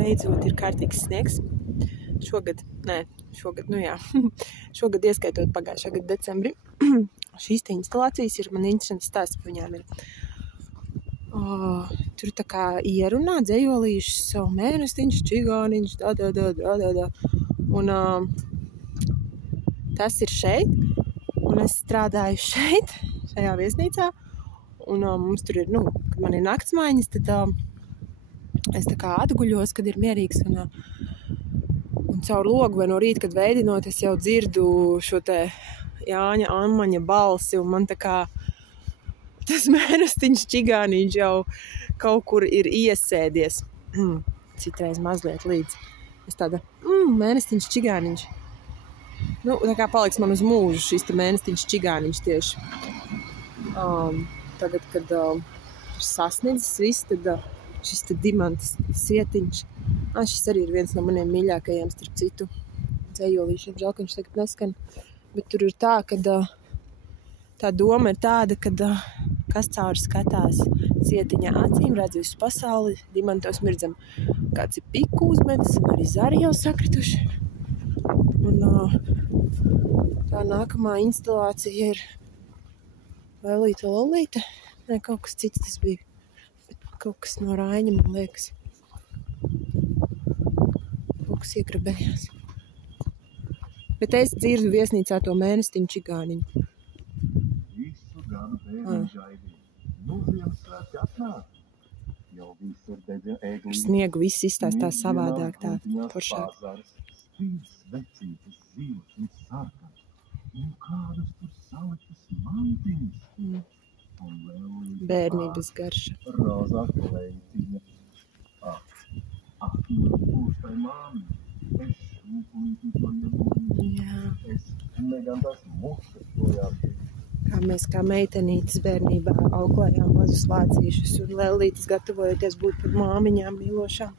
beidzot ir kārtīgs sniegs. Šogad, nu jā, šogad ieskaitot pagājušā gada decembri. Šīs te instalācijas ir, man interesants stāsts par viņām ir. Tur tā kā ierunā dzejolīši savu mēnestiņš, čigāniņš, Un tas ir šeit, un es strādāju šeit, šajā viesnīcā, un mums tur ir, kad man ir naktsmaiņas, tad es tā kā atguļos, kad ir mierīgs, un caur logu vai no rīta, kad veidinot, es jau dzirdu šo te Jāņa Ammaņa balsi, un man tā kā tas mēnestiņš čigāniņš jau kaut kur ir iesēdies. Citreiz mazliet līdz. Es tāda, mēnestiņš čigāniņš. Tā kā paliks man uz mūžu šis te mēnestiņš čigāniņš tieši. Tagad, kad sasniedzis viss, tad šis te dimantas sietiņš. Šis arī ir viens no maniem mīļākajiem, starp citu, dzejolīšiem. Žēl, ka viņš tagad neskan. Bet tur ir tā, ka tā doma ir tāda, ka kas cauri skatās sietiņā acīm, redz visu pasauli, dimantos mirdzam. Kāds ir piku uzmetis, un arī zari jau sakrituši. Un tā nākamā instalācija ir Lelīta Lolīta. Nē, kaut kas cits tas bija. Bet kaut kas no Raiņa, man liekas. Kaut kas iegrabējās. Bet es dzirdu viesnīcā to mēnestiņu čigāniņu. Visu gadu bērniņš gaidīja. Ziemassvētki atnāk. Jau visur dega ēglītes. Ar sniegu viss izstāstās savādāk, tā foršāk. Spīd svecītas, zivs un sarkans. Un kādas tur saliktas mantiņas. Un Lelīta Bērnības garša. rozā kleitiņa. Būs tai māmiņa. Es šūpuļi to iebūju. Jā. Es negandās mušas projām. Kā mēs kā meitenītes bērnībā auklējām mazus lācīšus un Lelītes gatavojoties būt par māmiņām mīlošām.